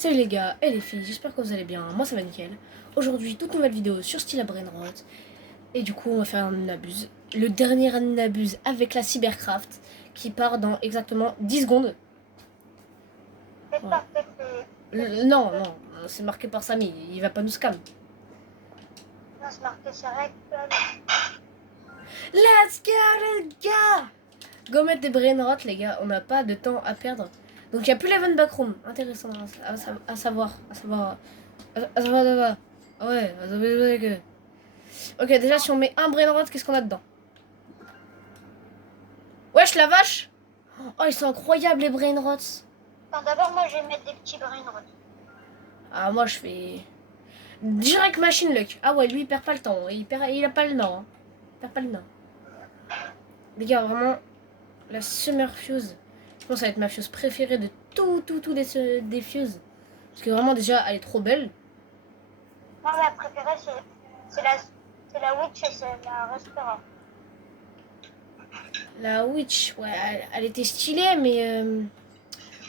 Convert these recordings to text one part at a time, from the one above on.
Salut les gars et les filles, j'espère que vous allez bien, moi ça va nickel. Aujourd'hui, toute nouvelle vidéo sur Style à Brainrot. Et du coup, on va faire un Nabuse. Le dernier Nabuse avec la Cybercraft qui part dans exactement 10 secondes. Voilà. Non, non, c'est marqué par Samy, il va pas nous scam. Non, c'est marqué sur Rec. Let's go les gars! Go mettre des Brainrot les gars, on n'a pas de temps à perdre. Donc il n'y a plus l'event backroom, intéressant à savoir. Ouais, ok, déjà, si on met un brainrot, qu'est-ce qu'on a dedans? Wesh, la vache! Oh, ils sont incroyables, les brainrots. Attends, d'abord, moi, je vais mettre des petits brainrots. Ah, moi, je fais... Direct machine luck. Ah ouais, lui, il perd pas le temps. Il a pas le nord. Hein. Il perd pas le nord. Les gars, vraiment, la Summer Fuse. Je pense que ça va être ma fuse préférée de tout des fuses. Parce que vraiment, déjà, elle est trop belle. Moi, ma préférée, c'est la Witch et c'est la Restaurant. La Witch, ouais, elle était stylée, mais...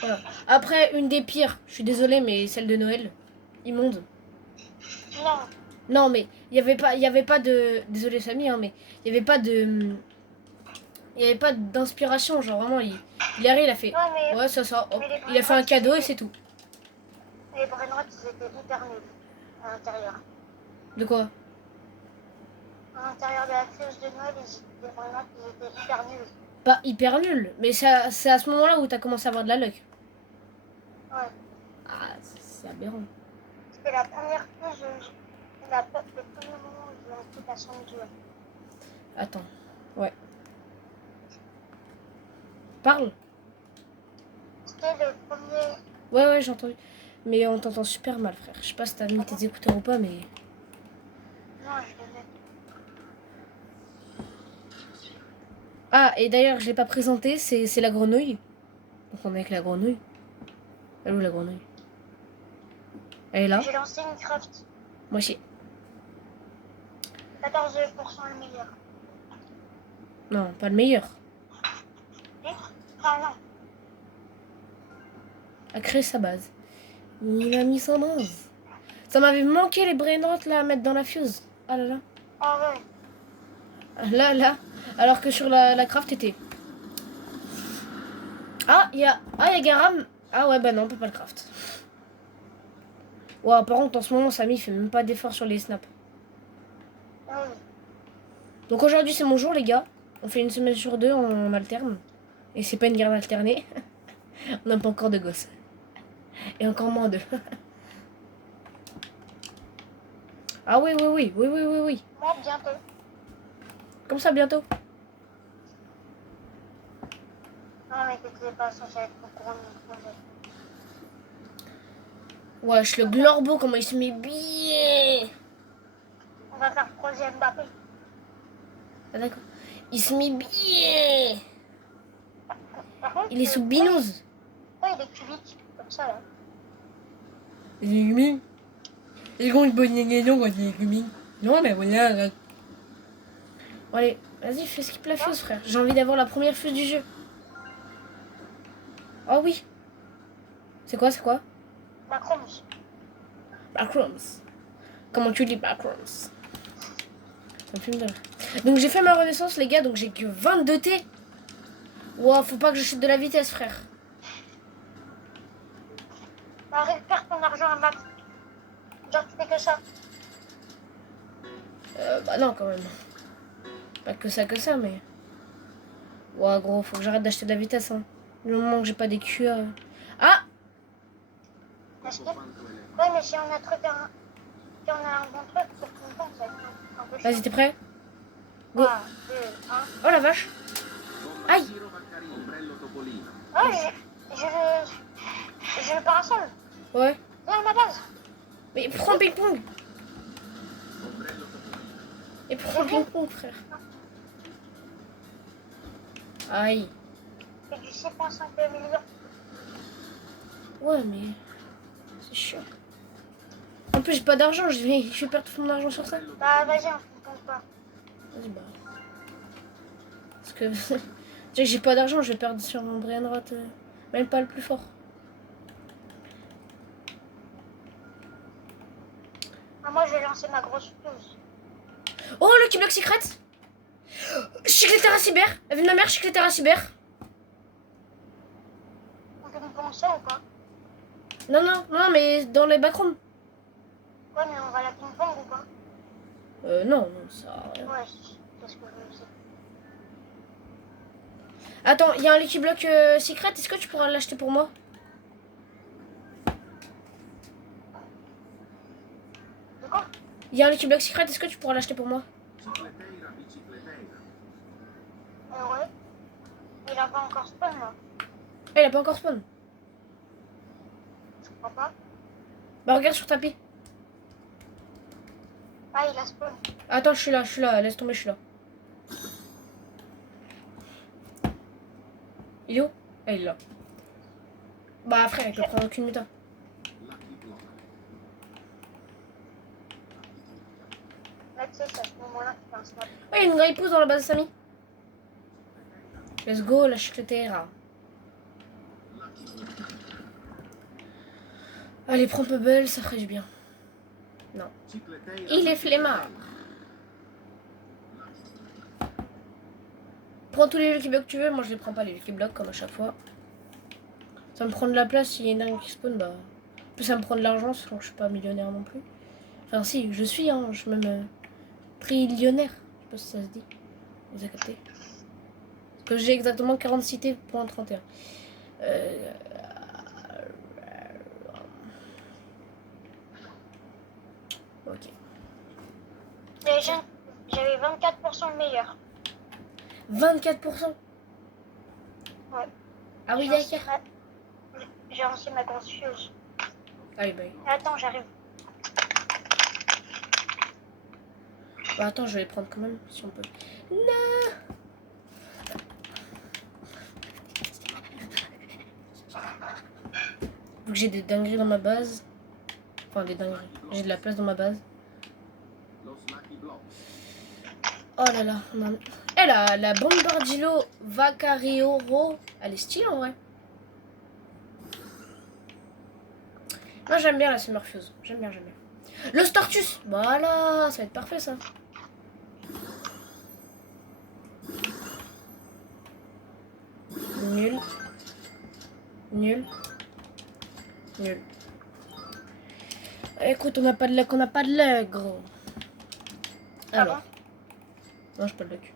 voilà. Après, une des pires, je suis désolée, mais celle de Noël. Immonde. Non. Non, mais il y avait pas de... Désolé, Samy, hein, mais il y avait pas de... Il y avait pas d'inspiration, genre vraiment, il arrive, il a fait... Ouais, Ouais, ça, hop. mais Il a fait un cadeau et c'est tout. Les brainrots, ils étaient hyper nuls à l'intérieur. De quoi? À l'intérieur de la fuse de Noël, les brainrots, ils étaient hyper nuls. Pas hyper nul, mais c'est à ce moment-là où t'as commencé à avoir de la luck. Ouais. Ah, c'est aberrant. C'était la première fuse, le premier moment où j'ai lancé la chambre du Attends, ouais. Parle. C'était le premier... Ouais, j'ai entendu. Mais on t'entend super mal, frère. Je sais pas si t'as mis tes écouteurs ou pas, mais... Non, je le mets. Ah, et d'ailleurs, je l'ai pas présenté, c'est la grenouille. Donc on est avec la grenouille. Elle est où la grenouille? Elle est là. J'ai lancé une craft. Moi aussi. 14% le meilleur. Non, pas le meilleur. Ah non. A créé sa base. Il a mis sa base. Ça m'avait manqué les brainrots là à mettre dans la fuse. Ah là là. Ah ouais. Là. Alors que sur la craft était. Ah, il y a Garam. Ah ouais, bah non, on peut pas le craft. Ouais, par contre, en ce moment, Samy fait même pas d'effort sur les snaps. Ah oui. Donc aujourd'hui, c'est mon jour, les gars. On fait une semaine sur deux, on alterne. Et c'est pas une garde alternée. On n'a pas encore de gosses. Et encore moins d'eux. Ah oui. Moi, bientôt. Comme ça, bientôt. Non, mais t'étais pas censé être mon courant de projet. Wesh, le Glorbo, comment il se met bien. On va faire projet Mbappé. Ah d'accord. Il se met bien. Par contre, Il est sous binouze. Ouais, il est cubique, comme ça, là. Il est gummy. Il est une bonne négaison quand il est gummy. Non, mais voilà. Là. Bon, allez, vas-y, fais skip la fuse, frère. J'ai envie d'avoir la première fuse du jeu. Oh oui. C'est quoi? Macrons. Backrooms. Comment tu dis backrooms? Ça me fume de rire. Donc j'ai fait ma renaissance, les gars, donc j'ai que 22 T. Wow, faut pas que je chute de la vitesse, frère. Bah, récupère ton argent à max. Genre, tu fais que ça. Bah non, quand même. Pas que ça, mais... Ouais, gros, faut que j'arrête d'acheter de la vitesse, hein. Le moment que j'ai pas des QA... Ah! Acheter. Ouais, mais si on a trouvé un... Si on a un bon truc, pour qu'on pense, ça va être un peu chiant. Vas-y, t'es prêt? Go. 3, 2, 1. Oh la vache! Aïe! Ouais, j'ai le parasol. Ouais. Viens à ma base. Mais prends ping-pong! Et prends ping-pong, frère. Aïe. C'est du 6,5 millions. Ouais, mais... C'est chiant. En plus, j'ai pas d'argent, je vais perdre tout mon argent sur ça. Bah, vas-y, on ne compte pas. Vas-y, bah... Parce que... Déjà que j'ai pas d'argent, je vais perdre sur mon brainrot. Même pas le plus fort. Ah, moi, je vais lancer ma grosse fuse. Oh, Lucky Block Secret. Chicletera Cyber. Elle vient de ma mère, Chicletera Cyber. On peut nous prendre ça ou pas? Non, non, non, mais dans les backrooms. Ouais, mais on va la ping-pong ou pas? Non, non, ça sert à rien. Ouais, c'est ce que je veux dire. Attends, il y a un Lucky Block Secret. Est-ce que tu pourras l'acheter pour moi? De quoi? Il y a un Lucky Block Secret. Est-ce que tu pourras l'acheter pour moi? Ouais. Il a pas encore spawn là. Ah, il a pas encore spawn. Je crois pas. Bah, regarde sur tapis. Ah, il a spawn. Attends, je suis là. Laisse tomber, je suis là. Il est où? Ah, il est là. Bah, frère, il peut prendre aucune méta. Là, tu sais, c'est à ce moment-là qu'il fait un snap. Oh, il y a une graille pouce dans la base de Samy. Let's go, la chicletera. Allez, prends Pebble, ça ferait du bien. Non. Il est flemmard. Prends tous les Lucky Blocks que tu veux. Moi, je les prends pas, les Lucky Blocks, comme à chaque fois. Ça me prend de la place. S'il y a une dingue qui spawn, bah... En plus, ça me prend de l'argent, sinon je suis pas millionnaire non plus. Enfin, si, je suis, hein. Je suis même trillionnaire. Je sais pas si ça se dit. Vous avez capté? Parce que j'ai exactement 40 cités pour un 31. Ok. J'avais 24% le meilleur. 24%. Ouais. Ah oui, J'ai lancé d'accord. J'ai lancé ma grosse fuse. Ah oui, bah oui. Attends, j'arrive. Bah attends, je vais les prendre quand même, si on peut. Non. Vu que j'ai des dingueries dans ma base. Enfin, des dingueries. J'ai de la place dans ma base. Oh là là. Non. Eh, la Bombardilo Vacarioro, elle est stylée en vrai. Moi j'aime bien la Summer Fuse. J'aime bien. Le Startus. Voilà, ça va être parfait ça. Nul. Écoute, on n'a pas de luck, gros. Alors. Ah Non, j'ai pas de luck.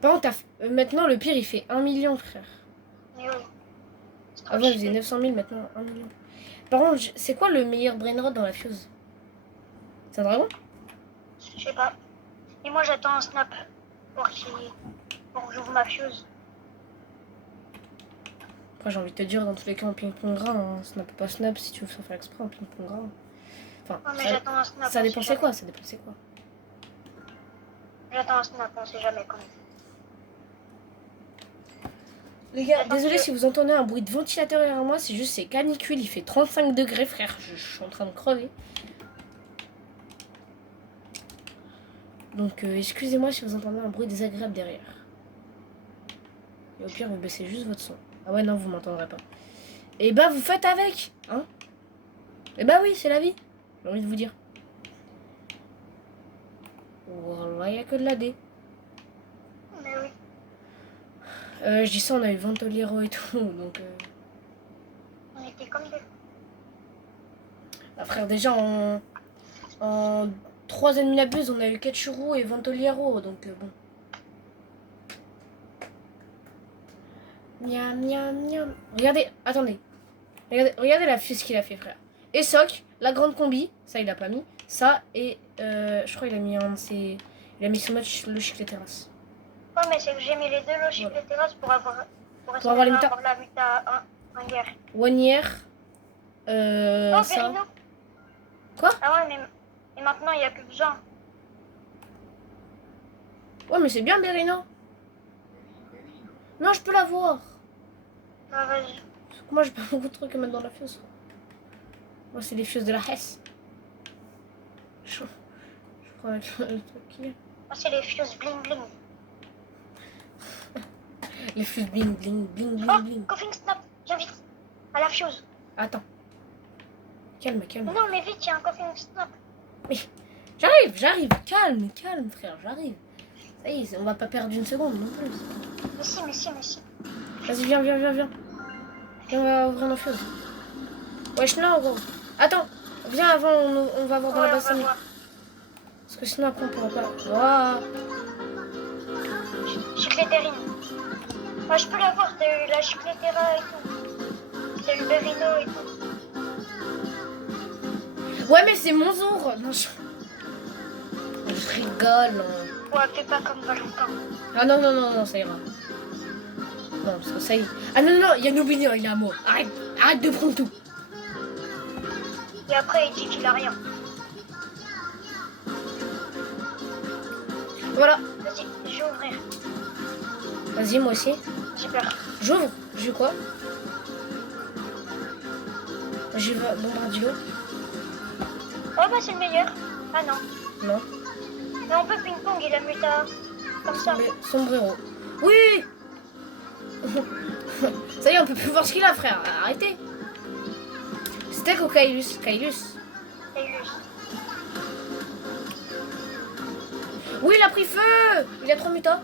Par contre, maintenant, le pire, il fait 1 million, frère. Mais oui. Avant, il faisait 900 000, maintenant 1 million. Par contre, c'est quoi le meilleur brainrot dans la fuse? C'est un dragon? Je sais pas. Et moi, j'attends un snap pour que j'ouvre ma fuse. Après, j'ai envie de te dire, dans tous les cas, en ping-pong gras, hein, snap pas snap si tu veux faire exprès en ping-pong gras. Enfin, Non, mais j'attends un snap. ça dépensait quoi? J'attends un snap, on sait jamais comment. Les gars, désolé si vous entendez un bruit de ventilateur derrière moi, c'est juste c'est canicule, il fait 35 degrés, frère, je suis en train de crever. Donc excusez-moi si vous entendez un bruit désagréable derrière. Et au pire, vous baissez juste votre son. Ah ouais, non, vous m'entendrez pas. Et bah, vous faites avec, hein. Et bah oui, c'est la vie, j'ai envie de vous dire. Voilà, il n'y a que de la D. Mais oui. Je dis ça, on a eu Ventoliero et tout, donc... On était comme deux. Ah, frère, déjà, en 3 ennemis la buse, on a eu Ketchuru et Ventoliero, donc bon. Miam, miam, miam. Regardez, attendez. Regardez la fuse qu'il a fait, frère. Et Soc, la grande combi, ça il a pas mis. Ça, et je crois qu'il a mis un de ses... Il a mis son match le Chicleteras. Oh, mais c'est que j'ai mis les deux logiques Voilà. les terrasses pour avoir avoir les mutas. la muta en guerre. One year. Oh, ça. Perino. Quoi? Ah ouais, mais et maintenant il n'y a plus besoin. Ouais, mais c'est bien, Berino. Non, je peux l'avoir. Ah, vas-y. Moi, j'ai pas beaucoup de trucs à mettre dans la fuse. Moi, c'est les fuses de la Hesse. Je prends le truc qui est. Moi, c'est les fuses bling bling. Les fuses bling bling bling bling Oh, bling. coughing snap, viens vite. À la fuse. Attends. Calme, calme. Non, mais vite, il y a un coffee snap. J'arrive. Calme, frère, j'arrive. Ça y est, on va pas perdre une seconde non plus. Mais si. Vas-y, viens. Viens, on va ouvrir nos choses. Wesh, non, gros. Attends, viens avant, on va voir dans la bassine. Parce que sinon, après, on pourra pas. Waouh. Chicléterine. Moi, je peux l'avoir, t'as eu la chiclétera et tout. T'as eu le berino et tout. Ouais, mais c'est mon jour. Non, je rigole. Ouais, fais pas comme Valentin. Ah non, ça ira. Non, parce que ça y est. Ah non, il y a Nobinio, il est à moi. Arrête de prendre tout. Et après, il dit qu'il a rien. Voilà. Vas-y, je vais ouvrir. Vas-y, moi aussi. J'ai peur. J'ouvre. J'ai quoi? J'ai Bombardilo. Oh bah c'est le meilleur. Ah non. Non. Mais on peut ping-pong, il a muta. Comme ça. Mais sombrero. Oui. Ça y est, on peut plus voir ce qu'il a, frère. Arrêtez. Steak ou Kailus? Kailus. Oui, il a pris feu. Il a 3 mutas.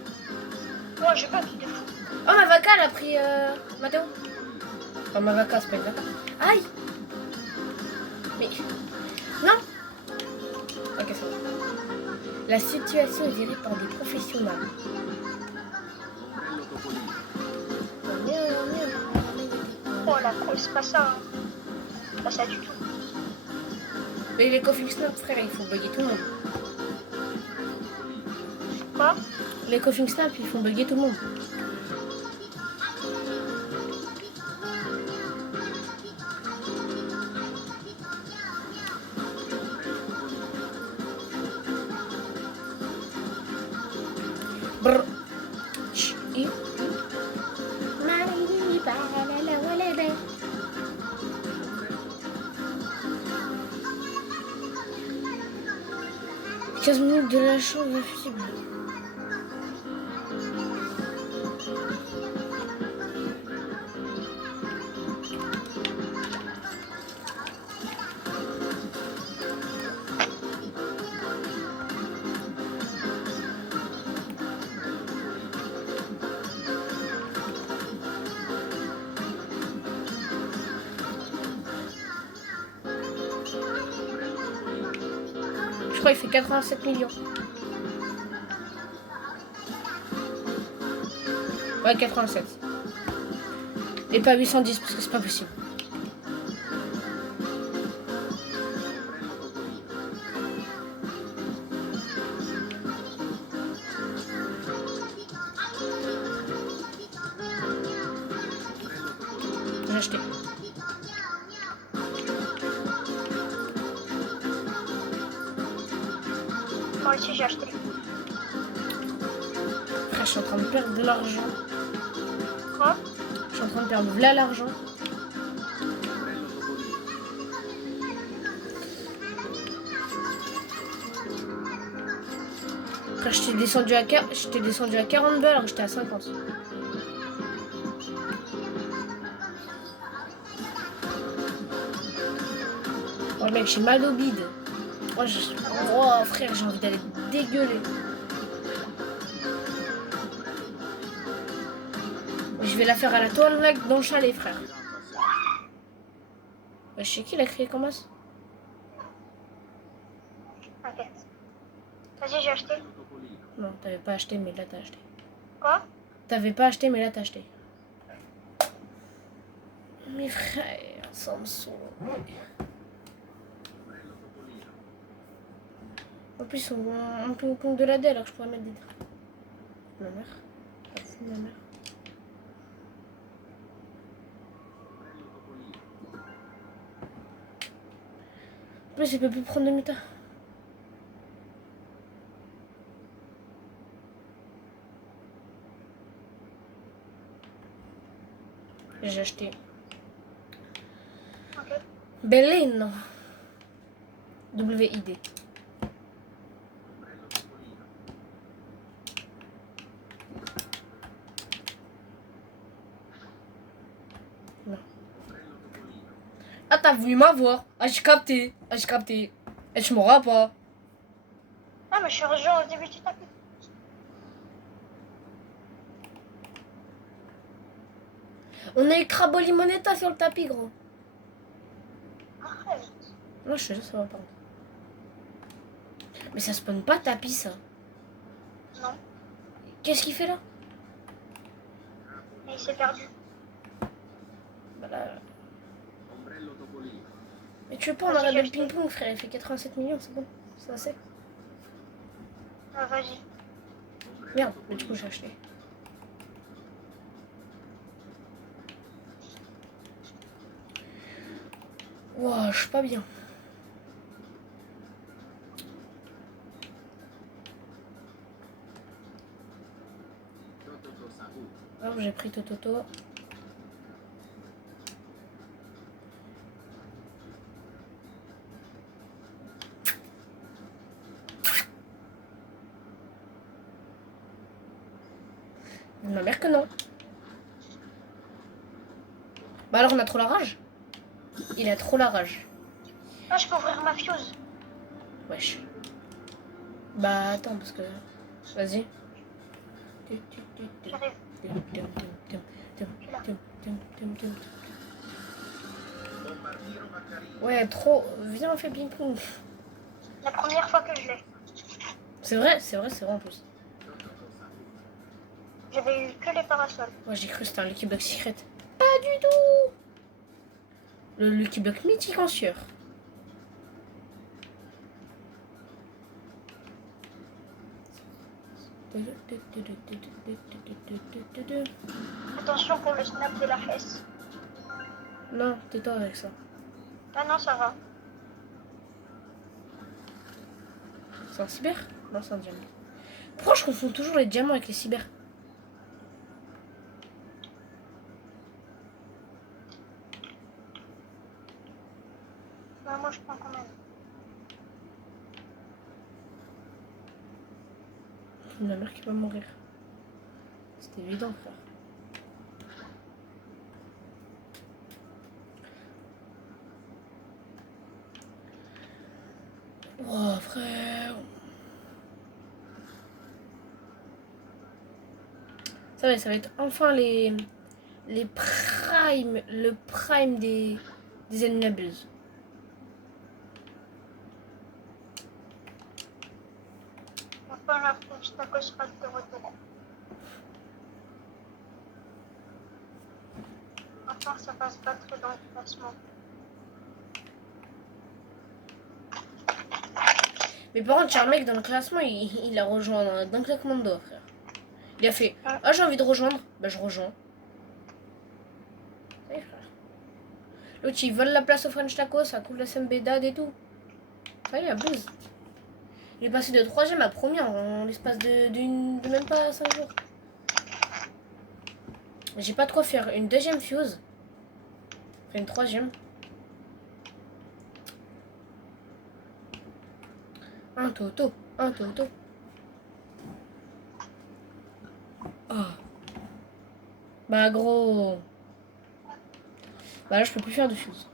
Moi, je peux qu'il te fout. Oh, ma vaca, elle a pris Mathéo. Enfin, ma vaca, c'est pas une vaca. Aïe. Mais... Non. Ok, ça va. La situation est gérée par des professionnels. Oh la pro, c'est pas ça. Hein. C'est pas ça du tout. Mais les coffee snaps, frère, il faut bugger tout le monde. Quoi? Les coffee snaps, ils font bugger tout le monde. Brr. « 15 minutes de la chambre fusible. » Je crois qu'il fait 87 millions. Ouais, 87. Et pas 810 parce que c'est pas possible. J'ai acheté. Moi aussi, j'ai acheté. Après, je suis en train de perdre de l'argent. Quoi? Je suis en train de perdre là l'argent. Après, j'étais descendu à 40 balles alors que j'étais à 50. Oh mec, j'ai mal au bide. Oh frère, j'ai envie d'aller dégueuler. Je vais la faire à la toile mec dans le chalet, frère. Je sais qui l'a créé comme ça. T'inquiète. Vas-y, j'ai acheté. Non, t'avais pas acheté, mais là t'as acheté. Quoi? T'avais pas acheté, mais là t'as acheté. Mes frères, ça me saoule. En plus, on peut au compte de la D alors que je pourrais mettre des trucs. Ma mère. Ma mère. En plus, je peux plus prendre de muta. J'ai acheté. Ok. Bellino. WID. Non. Ah, t'as voulu m'avoir. Ah, j'ai capté. Ah, j'ai capté. Et tu m'auras pas. Ah, mais je suis rejoint au début du tapis. On a eu Crabo Limonetta sur le tapis, gros. Arrête. Non, je te jure, ça va pas. Mais ça spawn pas tapis, ça. Non, Qu'est-ce qu'il fait là? mais il s'est perdu. Bah là... Mais tu veux pas, on arrête le ping-pong, frère. Il fait 87 millions, c'est bon. C'est assez. Ah, vas-y. Merde, mais du coup, j'ai acheté. Ouah, je suis pas bien. Oh, j'ai pris Tototo. Ma mère que non. Bah alors on a trop la rage. Il a trop la rage. Ah, je peux ouvrir ma fuse. Wesh. Bah attends parce que... Vas-y. J'arrive. Ouais, trop. Viens, on fait ping-pong. La première fois que je l'ai. C'est vrai en plus. J'avais eu que les parasols. Moi j'ai cru que c'était un Lucky Block secret. Pas du tout. Le Lucky Block mythique en sueur. Attention pour le snap de la fesse. Non, tais-toi avec ça. Ah non, ça va. C'est un cyber? Non, c'est un diamant. Pourquoi je confonds toujours les diamants avec les cyber? Bah, moi, je prends quand même. Ma mère qui va mourir. C'est évident, frère. Oh, frère. Ça va être enfin les primes, le prime des ennemis abuses. Enfin, la fausse tacos sera de retour. Enfin, ça va se battre dans le classement. Mais par contre, il y a un mec dans le classement, il a rejoint d'un claquement de doigts, frère. Il a fait ah, j'ai envie de rejoindre. Bah, je rejoins. Ça y est, frère. L'autre, il vole la place au French Taco, ça coule la SMB dad et tout. Ça y est, abuse. Il est passé de 3ème à 1er en l'espace de même pas 5 jours. J'ai pas de quoi faire une 2ème fuse. Enfin, une 3ème. Un toto. Oh. Bah gros. Bah là je peux plus faire de fuse.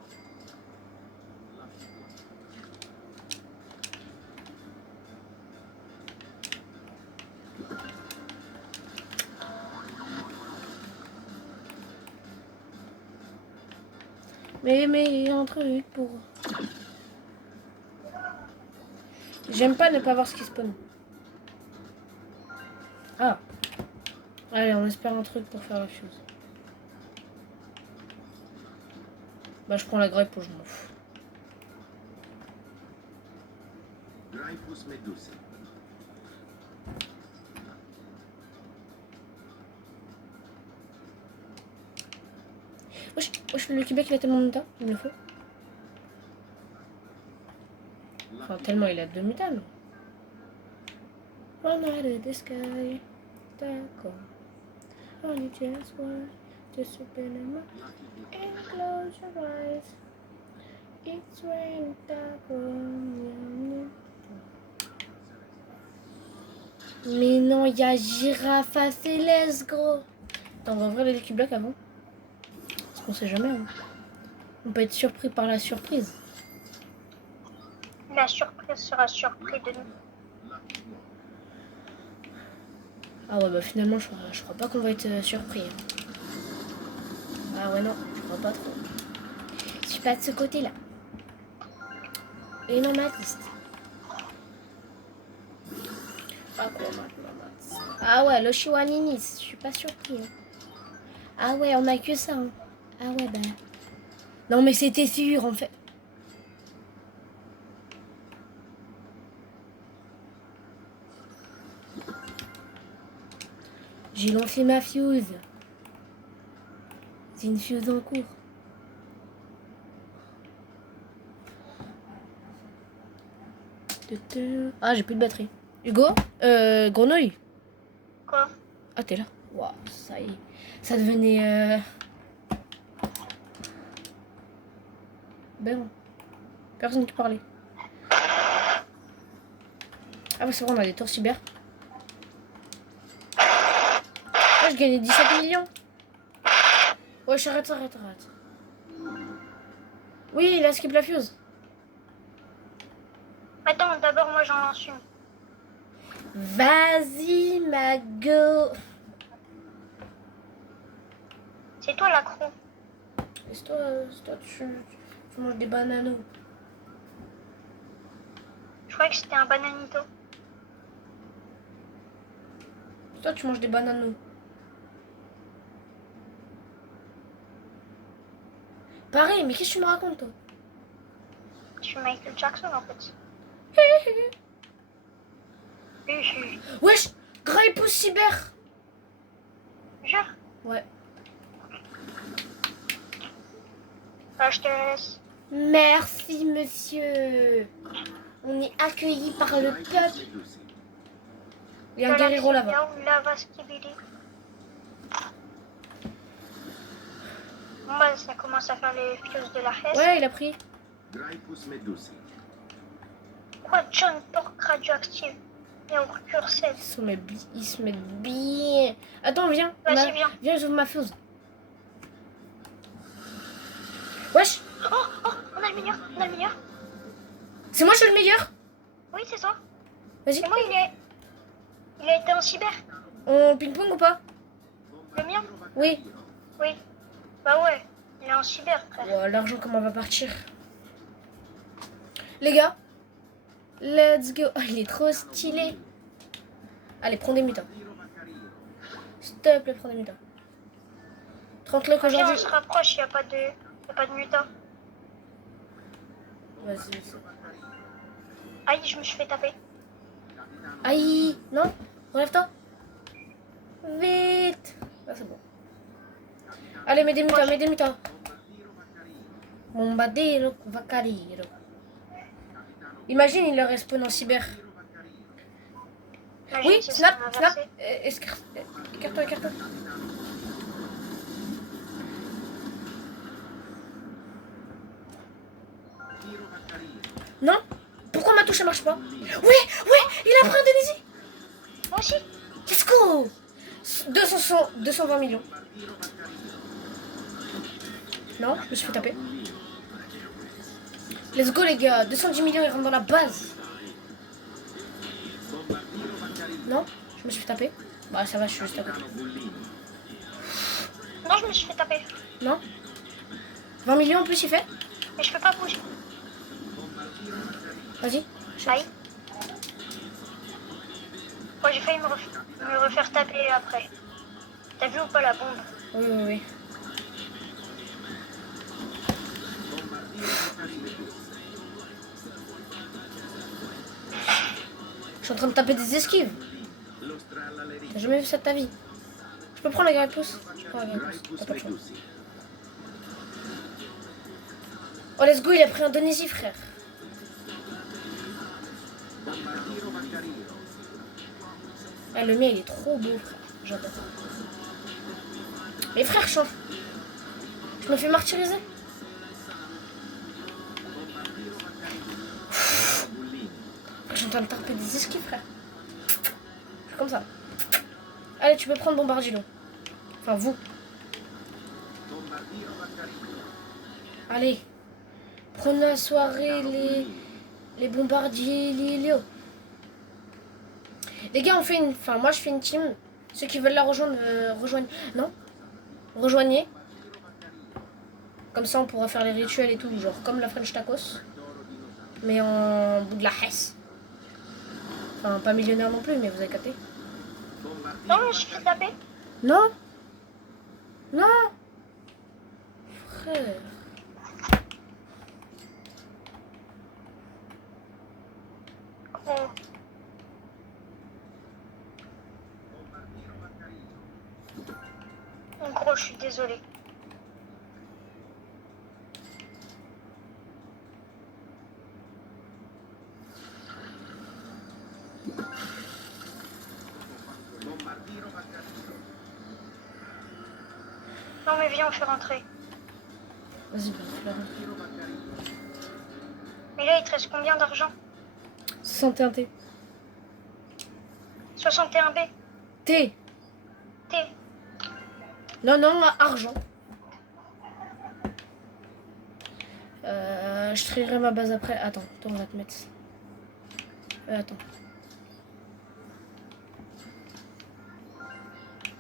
Mais un truc pour... J'aime pas ne pas voir ce qui spawn. Ah. Allez, on espère un truc pour faire la fuse. Bah je prends la grippe ou je m'en fous. Wesh, le Québec il a tellement de mutas, il me le faut. Enfin tellement il a 2 mutas. One night in the sky, d'accord. Only just one, just open them up and close your eyes. It's rain, d'accord. Mais non, il y a girafe à Céleste, gros. Attends, on va ouvrir les Lucky Block avant. Parce qu'on sait jamais. Hein. On peut être surpris par la surprise. La surprise sera surpris de nous. Ah ouais, bah finalement, je crois pas qu'on va être surpris. Hein. Ah ouais, non, je crois pas trop. Je suis pas de ce côté-là. Et non, Mathis. Ah quoi, maintenant, Mathis. Ah ouais, le Chihuaninis, je suis pas surpris. Hein. Ah ouais, on a que ça. Hein. Ah ouais, bah. Non, mais c'était sûr, en fait. J'ai lancé ma fuse. C'est une fuse en cours. Ah, j'ai plus de batterie. Hugo Grenouille. Quoi? Ah, t'es là. Waouh, ça y est. Ça devenait... Ben, personne qui parlait. Ah ouais, c'est vrai, on a des tours cyber. Ouais, je gagnais 17 millions. Ouais, arrête. Oui, il a skip la fuse. Attends, d'abord, moi, j'en lance une. Vas-y, ma go. C'est toi, l'accro. C'est toi, tu manges des bananes. Je croyais que c'était un bananito. Toi, tu manges des bananes. Pareil, mais qu'est-ce que tu me racontes, toi? Je suis Michael Jackson, en fait. Wesh, gras épouse cyber. Jure. Ouais. Bah, je te laisse. Merci, monsieur. On est accueillis par le peuple. Il y a un guerrier là-bas. Bon, bah, ça commence à faire les fios de la Hesse. Ouais, il a pris. Quoi, John Pork radioactive et au curseur. Ils se mettent bien. Attends, viens. Vas-y, viens. Viens, j'ouvre ma fuse. Wesh. Oh, on a le meilleur, C'est moi, je suis le meilleur. Oui, c'est ça. Vas-y. Et moi, il a été en cyber. On ping-pong ou pas? Le mien? Oui. Oui. Bah ouais, il est en cyber, frère. Oh, l'argent, comment va partir? Les gars, let's go. Oh, il est trop stylé. Allez, prends des mutants. S'il te plaît, prends des mutants. 30 locs Viens, on aujourd'hui. se rapproche, il n'y a pas de mutant. Vas-y. Aïe, je me suis fait taper. Aïe, non, relève-toi. Vite. Ah, c'est bon. Allez, mets des mutants. Bombardiro, Vacariro. Imagine, il leur respawn en cyber. Imagine Oui, si snap. c'est inversé. Écarte-toi. Non? Pourquoi ma touche elle marche pas? Ouais, il a pris Indonésie. Moi aussi. Let's go. 220 millions. Non, je me suis fait taper. Let's go les gars, 210 millions ils rentrent dans la base. Non, je me suis fait taper. Bah ça va, je suis juste à côté. Non, je me suis fait taper. Non. 20 millions en plus il fait. Mais je peux pas bouger. Vas-y. Aïe. Moi, j'ai failli me refaire taper après. T'as vu ou pas la bombe? Oui. Je suis en train de taper des esquives. T'as jamais vu ça de ta vie? Je peux prendre la grille-pouce? T'as pas de choix. Oh, let's go, il a pris Indonésie, frère. Ah, le mien, il est trop beau, frère. J'adore. Mais frère, je me fais martyriser. Je suis en train de taper des esquives, frère. Je suis comme ça. Allez, tu peux prendre Bombardilo. Enfin, vous. Allez. Prenons la soirée, les bombardiers, les Léo. Les gars, on fait une... Enfin, moi, je fais une team. Ceux qui veulent la rejoindre, rejoignent... Non. Rejoignez. Comme ça, on pourra faire les rituels et tout. Genre, comme la French Tacos. Mais en bout de la Hesse. Enfin, pas millionnaire non plus, mais vous avez capté. Non, mais je fais taper. Non. Non. Frère. Oh. En gros, je suis désolée. Non, mais viens, on fait rentrer. Vas-y, bah, fais-la rentrer. Mais là, il te reste combien d'argent? 61 T. 61 B. T. T. Non, non, argent. Je trierai ma base après. Attends, toi, on va te mettre. Attends.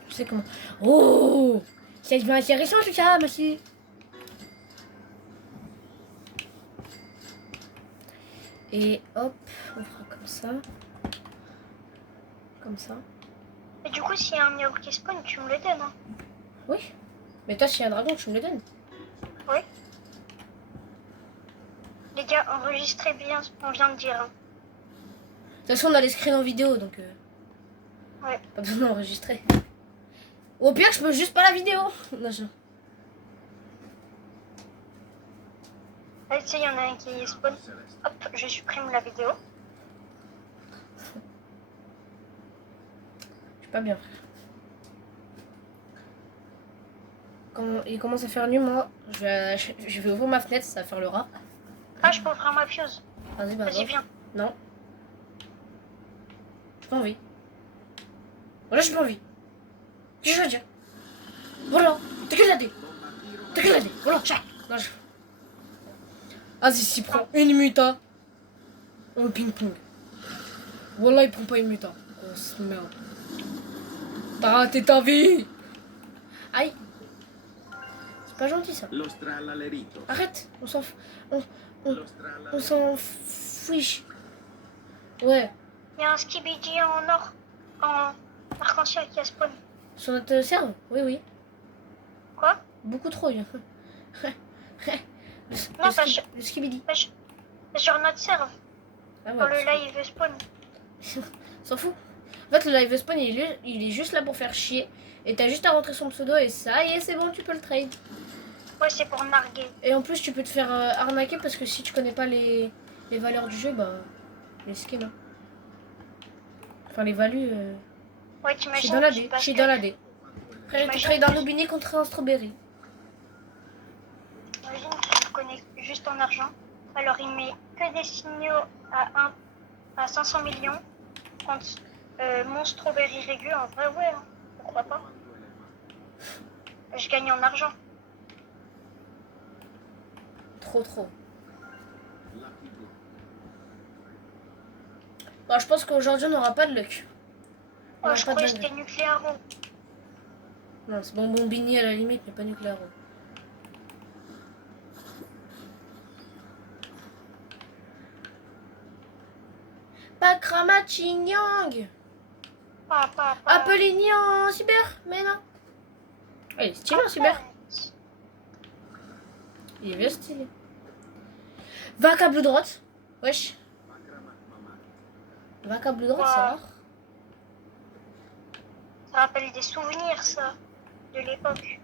Je sais comment. Oh! Ça devient intéressant tout ça, monsieur. Et hop, on fera comme ça. Comme ça. Et du coup, s'il y a un yaourt qui spawn, tu me le donnes, hein? Oui. Mais toi, s'il y a un dragon, tu me le donnes. Oui. Les gars, enregistrez bien ce qu'on vient de dire. Hein. De toute façon, on a les screens en vidéo, donc Ouais. pas besoin d'enregistrer. Ou au pire, je peux juste pas la vidéo. Non, je... Là, tu sais, il y en a un qui spawn. Hop, je supprime la vidéo. Je suis pas bien, frère. Quand il commence à faire nuit, moi, je vais ouvrir ma fenêtre, ça va faire le rat. Ah, je peux ouvrir ma fuse. Vas-y, bah, Vas-y, viens. Non. J'ai pas envie. Voilà, j'ai pas envie. Qu'est-ce que je veux dire? Voilà. T'as que la dé. T'as que la dé. Voilà, tcha. Non, je... Vas-y, s'il prend une muta. Oh, ping-pong. Voilà, il prend pas une muta. Grosse merde. T'as raté ta vie. Aïe. C'est pas gentil, ça. Arrête. On s'en fout. On s'en fiche. Ouais. Il y a un skibidi en or, en arc-en-ciel qui a spawn. Sur notre serve? Oui, oui. Quoi? Beaucoup trop, bien. Non, pas sur... Le skibidi. Sur notre serve. Ah ouais, Dans le live spawn. S'en fout. En fait, le live spawn, il est juste là pour faire chier. Et t'as juste à rentrer son pseudo et ça y est, c'est bon, tu peux le trade. Ouais, c'est pour narguer. Et en plus, tu peux te faire arnaquer parce que si tu connais pas les valeurs du jeu, bah, les skins. Hein. Enfin, les values. Ouais, Je suis t'imagines. dans la D. Je suis dans la D. Après, tu trades un Aubini contre un Strawberry. Imagine qu'il me connaît juste en argent. Alors, il met que des signaux à 500 millions. Contre mon Strawberry régulier, en vrai, ouais. Hein. Pourquoi pas? Je gagne en argent. Trop. Bon, je pense qu'aujourd'hui, on n'aura pas de luck. Oh, je croyais que c'était Nucléaro. Non, c'est Bonbon Bini à la limite, mais pas Nucléaro. Pas Kramachinyang. Appelez-ni en cyber, mais non. Ah, il est stylé en cyber. Il est bien stylé. Vaca Blue droite. Wesh. Vaca Blue droite, c'est rare. Ça rappelle des souvenirs, ça, de l'époque.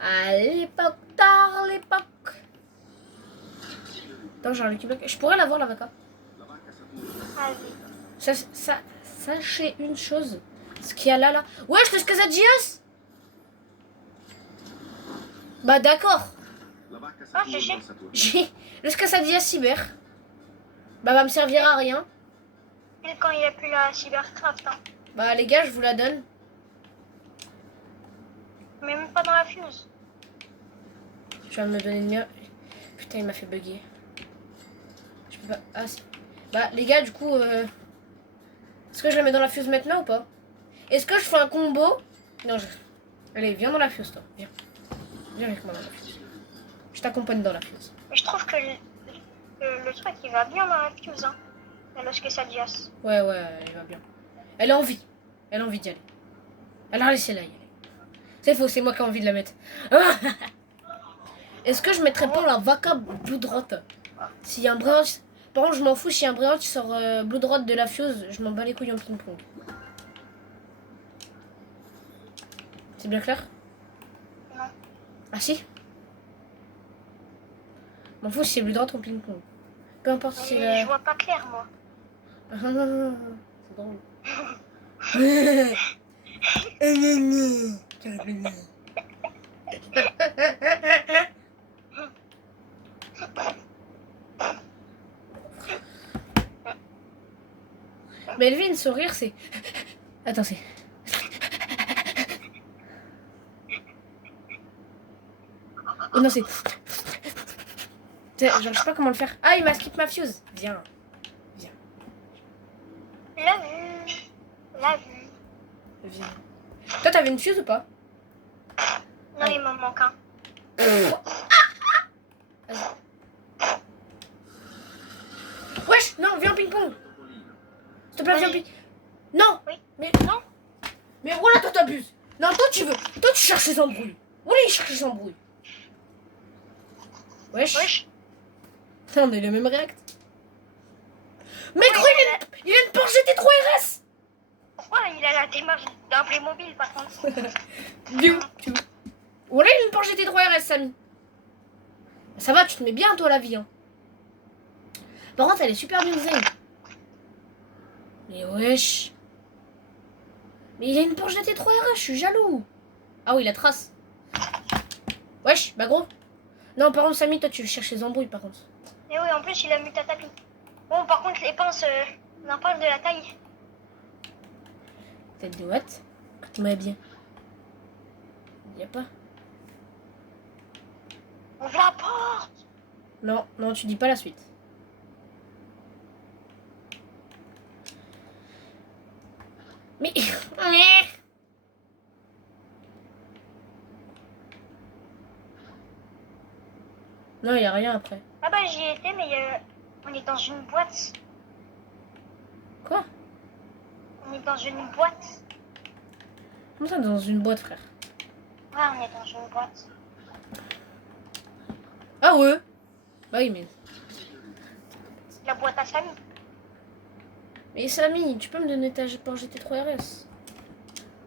À l'époque, tard l'époque. Attends, j'ai un Lucky Block. Je pourrais l'avoir, la vaca. Sachez une chose. Ce qu'il y a là. Wesh, le Skazadias. Bah d'accord. Ah, J'ai le Skazadias cyber. Bah va me servir à rien. Et quand il n'y a plus la cybercraft. Hein. Bah les gars, je vous la donne. Mais même pas dans la fuse. Tu vas me donner une... Putain, il m'a fait bugger. Je peux pas... Ah, si. Bah, les gars, du coup... Est-ce que je la mets dans la fuse maintenant ou pas? Est-ce que je fais un combo? Non, je... Allez, viens dans la fuse, toi. Viens. Viens avec moi dans la fuse. Je t'accompagne dans la fuse. Mais je trouve que le truc, il va bien dans la fuse, hein. La Los Quesadillas. Ouais, elle va bien. Elle a envie. Elle a envie d'y aller. Alors laissez-la y aller. C'est faux, c'est moi qui ai envie de la mettre. Est-ce que je mettrais pas la vaca Blood Rot? S'il y a un brillant... Par contre, je m'en fous s'il y a un brillant qui sort Blood Rot de la fuse, je m'en bats les couilles en ping-pong. C'est bien clair? Non. Ah si? Je m'en fous si c'est Blood Rot en ping-pong. Peu importe si c'est Mais la... je vois pas clair, moi. C'est drôle. Melvin, sourire, c'est... Attends, c'est... Oh non, c'est... Genre, je sais pas comment le faire. Ah, il m'a skip ma fuse. Viens. Viens. La vue. La vue. Viens. Toi, t'avais une fuse ou pas? Non, il m'en manque un. Wesh, non, viens en ping-pong. S'il te plaît, viens en ping. Non. Oui. Mais non. Mais voilà, toi, t'abuses. Non, toi, tu veux. Toi, tu cherches les embrouilles. Voilà, il cherche les embrouilles. Wesh. Wesh. On a eu le même réact. Mais gros, il a une Porsche GT3 RS. Pourquoi il a la démarche d'un Playmobil, par contre? Biou. Voilà, il a une Porsche GT3 RS, Samy. Ça va, tu te mets bien, toi, la vie. Hein. Par contre, elle est super bien zen. Mais wesh. Mais il a une Porsche GT3 RS, je suis jaloux. Ah oui, la trace. Wesh, bah gros. Non, par contre, Samy, toi, tu cherches les embrouilles, par contre. Et oui, en plus, il a mis ta tapis. Bon, par contre, les pinces, on en parle de la taille. Tête de what? Écoute-moi bien. Y'a pas. Ouvre la porte. Non, non, tu dis pas la suite. Mais... Non, y a rien après. Ah bah, j'y étais, mais on est dans une boîte. Quoi? On est dans une boîte. Comment ça, dans une boîte, frère? Ouais, on est dans une boîte. Ah ouais? Bah oui, mais... La boîte à Samy. Mais Samy, tu peux me donner ta Porsche GT3 RS?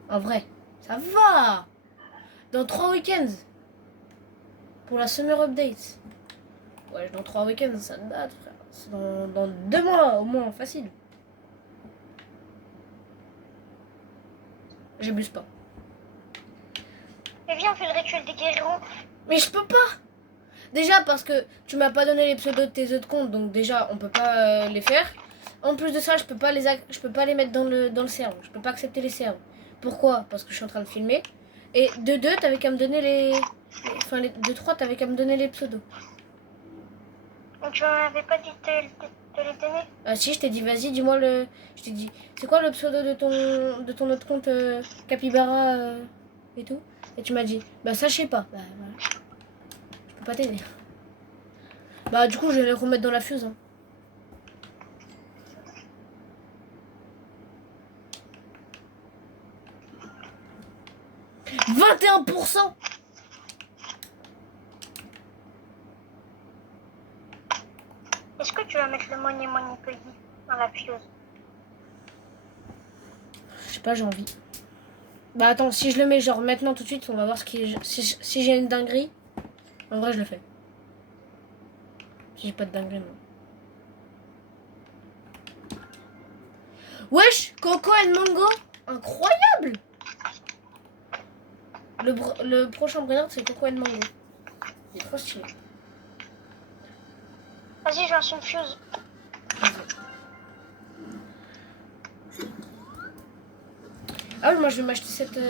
En vrai, ça va! Dans 3 week-ends. Pour la Summer Update. Ouais, dans 3 week-ends, ça date, frère. C'est dans 2 mois, au moins, facile. J'abuse pas. Mais viens, on fait le rituel des guerrieros. Mais je peux pas! Déjà parce que tu m'as pas donné les pseudos de tes autres comptes, donc déjà on peut pas les faire. En plus de ça, je peux pas les mettre dans le serveur. Je peux pas accepter les serveurs. Pourquoi? Parce que je suis en train de filmer. Et de 2, t'avais qu'à me donner enfin, de 3, t'avais qu'à me donner les pseudos. Donc tu m'avais pas dit de les donner? Ah si, je t'ai dit, vas-y, dis-moi le... Je t'ai dit, c'est quoi le pseudo de ton autre compte Capybara et tout? Et tu m'as dit, bah ça, je sais pas. Bah voilà. Je peux pas t'aider. Bah du coup, je vais les remettre dans la fuse. Hein. « 21%. Est-ce que tu vas mettre le Money Monopoly dans la fuse? Je sais pas, j'ai envie. Bah attends, si je le mets genre maintenant tout de suite, on va voir si j'ai une dinguerie. En vrai, je le fais. Si j'ai pas de dinguerie, non. Wesh, Coco and Mango, incroyable. Le prochain brillant, c'est Coco and Mango. Il est trop stylé. Vas-y, je lance une fuse. Ah oui, moi je vais m'acheter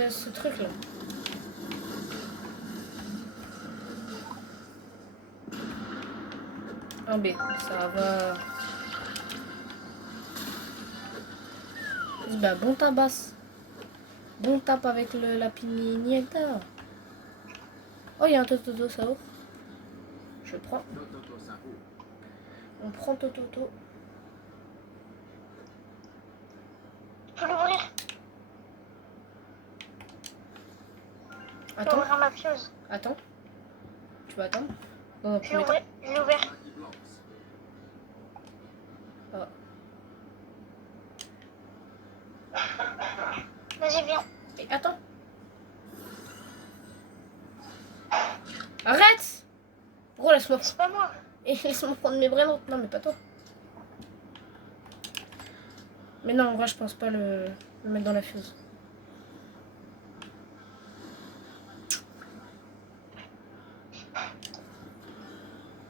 ce truc là. Un B, ça va. Bah, bon tabasse. Bon tape avec la pignetta. Oh, il y a un Tototo, ça ouvre. Je prends. On prend Tototo. Tu peux l'ouvrir. Tu peux Attends, ouvrir ma pieuse. attends. Tu vas attendre. Dans un Je premier temps. l'ai ouvert. Ah. Vas-y, viens. Et attends. Arrête! Gros, laisse-moi. C'est pas moi. Et laisse-moi prendre mes brains. Non, mais pas toi. Mais non, en vrai, je pense pas le mettre dans la fuse.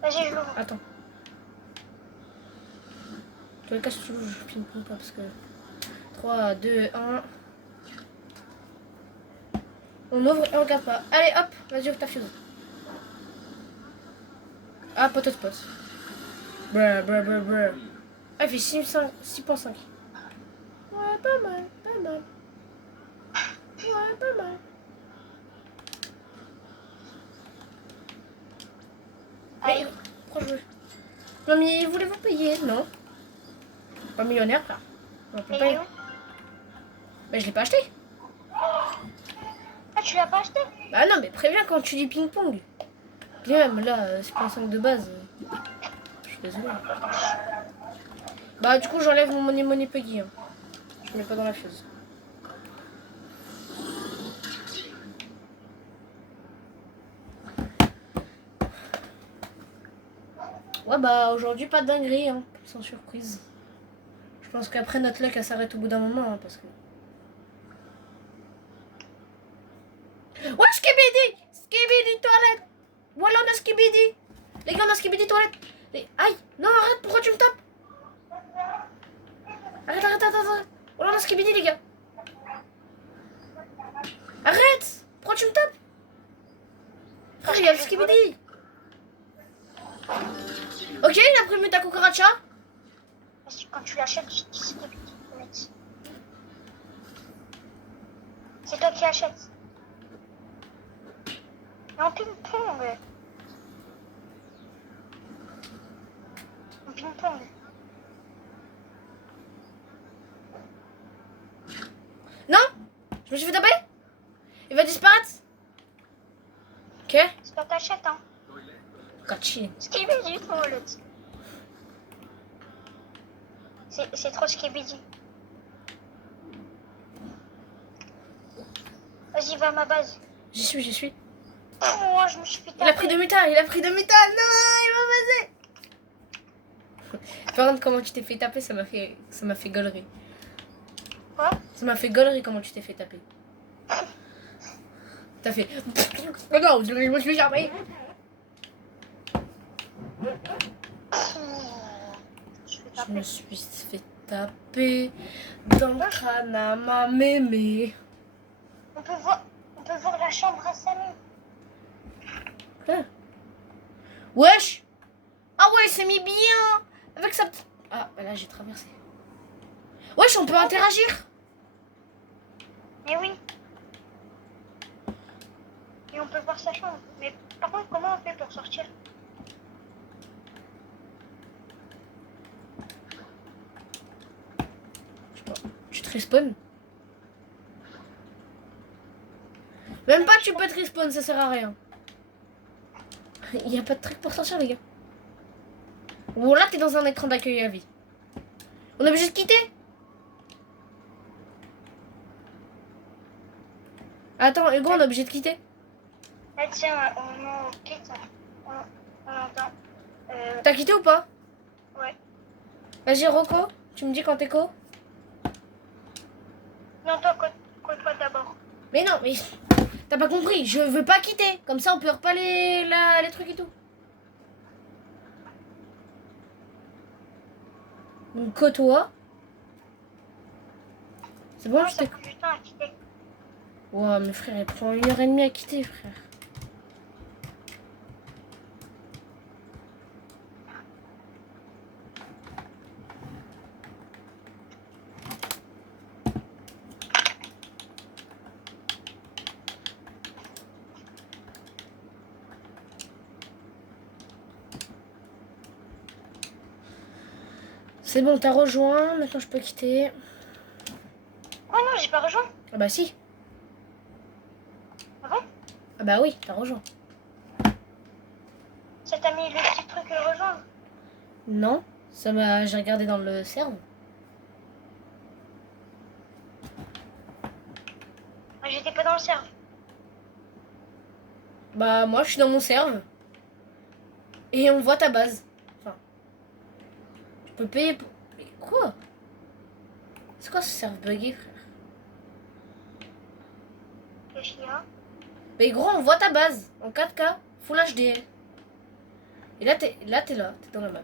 Vas-y, je l'ouvre. Attends. En tous les cas, si tu veux, je filme pas parce que. 3, 2, 1. On ouvre et on regarde pas. Allez, hop, vas-y, ouvre ta fuse. Ah, poteau de pote. Brr, brr, brr, brr. Ah, il fait 6.5. Ouais, pas mal, pas mal. Ouais, pas mal. Mais, pourquoi je veux... Non, mais voulez-vous payer? Non. Pas millionnaire, là. On peut Mais pas il y... est où? Mais je l'ai pas acheté. Ah, tu l'as pas acheté? Bah non, mais préviens quand tu dis ping-pong. Puis même là, c'est pas un 5 de base. Je suis désolée. Bah du coup, j'enlève mon money puggy. Hein. Je mets pas dans la fuse. Ouais bah aujourd'hui pas de dinguerie, hein, sans surprise. Je pense qu'après notre luck elle s'arrête au bout d'un moment hein, parce que... Ouais, Skibidi! Skibidi toilette! Voilà on a Skibidi! Les gars on a Skibidi toilette! Aïe! Non arrête, pourquoi tu me tapes? Arrête! Voilà on a Skibidi les gars! Arrête! Pourquoi tu me tapes? Frère il y a le Skibidi! Ok, il a pris ta cucaracha. Quand tu l'achètes, tu dis Skibidi. C'est toi qui achètes. Mais en ping-pong. En ping-pong. Non? Je me suis fait taper? Il va disparaître? Ok. C'est toi qui achètes, hein. Catchy. Skibidi toilette. C'est trop Skibidi. Vas-y, va à ma base. J'y suis. Moi, je me suis fait taper. Il a pris de métal, Non, il m'a basé. Par contre, comment tu t'es fait taper, ça m'a fait gaulerie. Quoi? Ça m'a fait gaulerie comment tu t'es fait taper. T'as fait... Non, je me suis jamais. Je me suis fait taper dans le crâne à ma mémé. On peut voir la chambre à Samy. Quoi? Wesh! Ah ouais, il s'est mis bien avec sa... Ah, bah là j'ai traversé. Wesh, on peut interagir? Mais oui. Et on peut voir sa chambre. Mais par contre, comment on fait pour sortir? Je sais pas. Tu te respawn? Même pas tu peux te respawn, ça sert à rien. Il n'y a pas de truc pour sortir les gars. Ou là t'es dans un écran d'accueil à vie. On est obligé de quitter? Attends, Hugo, on est obligé de quitter? Ah tiens, on quitte. On entend. T'as quitté ou pas? Ouais. Vas-y Rocco, tu me dis quand t'es co? Non, toi, quoi d'abord. Mais non, mais t'as pas compris, je veux pas quitter. Comme ça on pleure pas les trucs et tout. Donc côtoie. C'est bon, Non, je ça t'ai... prend du temps à quitter. Ouah, mais frère, il prend 1h30 à quitter, frère. C'est bon, t'as rejoint. Maintenant, je peux quitter. Oh non, j'ai pas rejoint. Ah bah si. Ah bon? Ah bah oui, t'as rejoint. Ça t'a mis le petit truc rejoindre? Non, ça m'a... J'ai regardé dans le serve. Ah, j'étais pas dans le serve. Bah moi, je suis dans mon serve. Et on voit ta base. Enfin, tu peux payer pour... Mais quoi? C'est quoi ce serve buggé, frère? Qu'est-ce qu'il y a? Mais gros, on voit ta base. En 4K, Full HD. Et là, t'es là, t'es dans la map.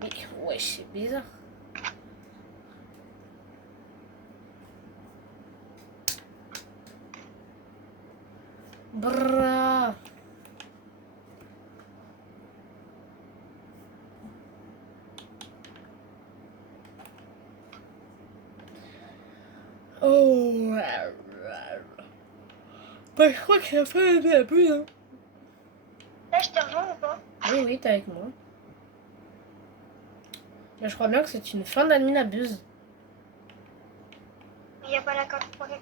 Mais ouais, c'est bizarre. Brrrr. Oh. Bah, je crois que ça fait la plus, hein. Là, je t'ai rejoint ou pas? Oui, oui, t'es avec moi. Mais je crois bien que c'est une fin d'admin abuse. Il n'y a pas la carte pour le...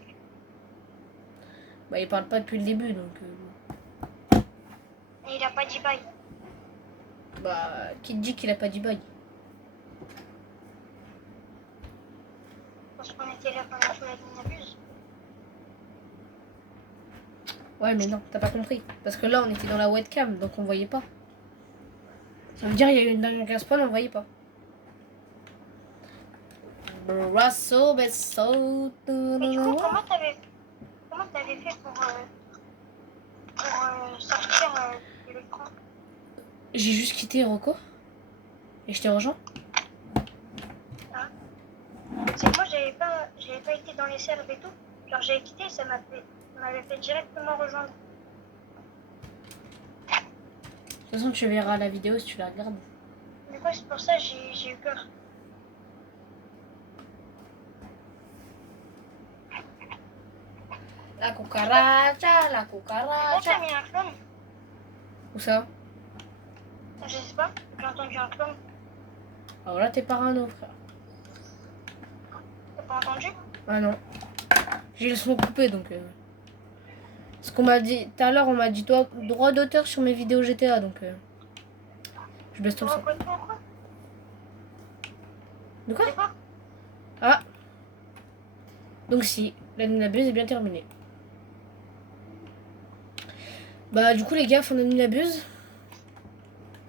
Bah, il parle pas depuis le début, donc... Et il a pas dit bye. Bah, qui te dit qu'il a pas dit bye? Parce qu'on était là pendant tout la ligne abuse. Ouais, mais non, t'as pas compris. Parce que là, on était dans la webcam, donc on voyait pas. Ça veut dire qu'il y a eu une dernière gas spawn, on voyait pas. Brasso, besso. Mais du coup, comment t'avais fait pour sortir de l'écran? J'ai juste quitté Rocco. Et je t'ai rejoint. C'est que moi, j'avais pas été dans les serves et tout. Genre, j'avais quitté, ça m'avait fait directement rejoindre. De toute façon, tu verras la vidéo si tu la regardes. Du coup, c'est pour ça que j'ai eu peur. La cucaracha, la Pourquoi t'as cucaracha. mis un clone? Où ça? Je sais pas, j'ai entendu un clone. Alors là, t'es parano, frère. T'as pas entendu? Ah non. J'ai le son coupé, donc... Ce qu'on m'a dit... Tout à l'heure, on m'a dit, toi, droit d'auteur sur mes vidéos GTA, donc... Je baisse tout le son. Quoi? De quoi? C'est quoi? Ah. Donc si, l'admin abuse est bien terminée. Bah du coup les gars, fin d'admin abuse.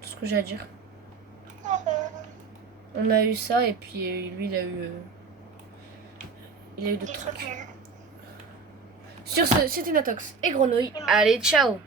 Tout ce que j'ai à dire. On a eu ça et puis lui il a eu... d'autres trucs. Sur ce, c'était Natox et Grenouille. Allez, ciao!